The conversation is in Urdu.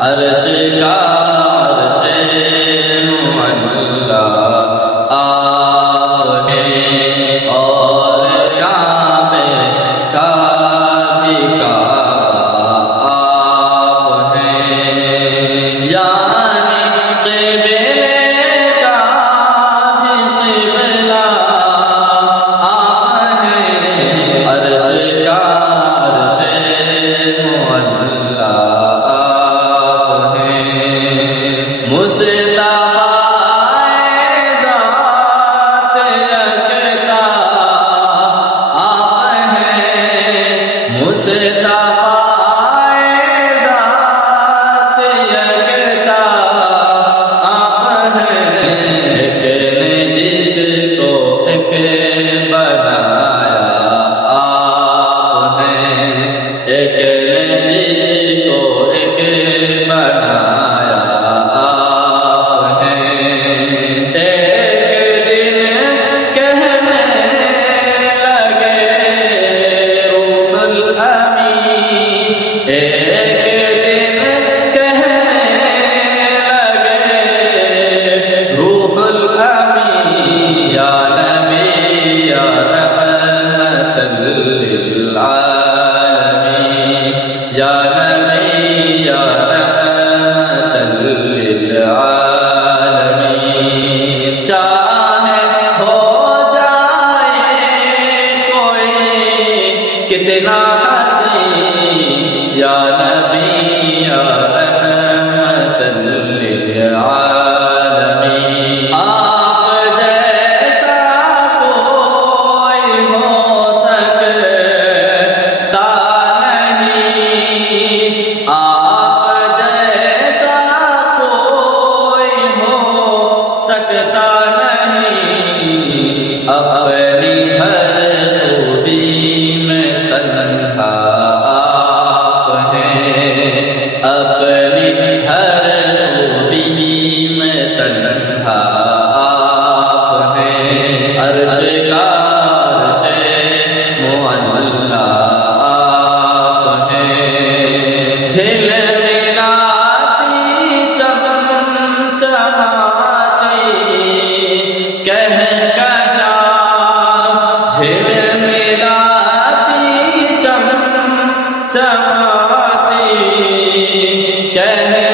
عرش کا عرش معلا آپ ہیں اور کعبے کا بھی کعبہ آپ ہیں، یعنی قبلے کا بھی قبلہ آپ ہیں، عرش کا عرش معلا آپ ہیں، مصطفیٰ ذات یکتا آپ ہیں، مصطفیٰ ذات یکتا آپ ہیں، ایک نے جس کو ایک بنایا آپ ہیں، ایک نے جس کو ایک بنایا آپ ہیں، ایک دن کہنے لگے روح الامین، ایک دن کہنے لگے روح الامین، یا نبی یا رحمت للعالمین، یا نبی یا رحمت للعالمین، چاہے ہو جائے کوئی کتنا حسین، یا نبی یا رحمت للعالمین، آپ جیسا کوئی ہو سکتا نہیں، آپ جیسا کوئی ہو سکتا نہیں، اپنی ہر خوبی میں تنہا آپ ہیں، اپنی ہر خوبی میں تنہا آپ ہیں، عرش کا عرش معلا آپ ہیں، جھلملاتی چمچماتی کہکشاں، جھلملاتی چمچماتی کہکشاں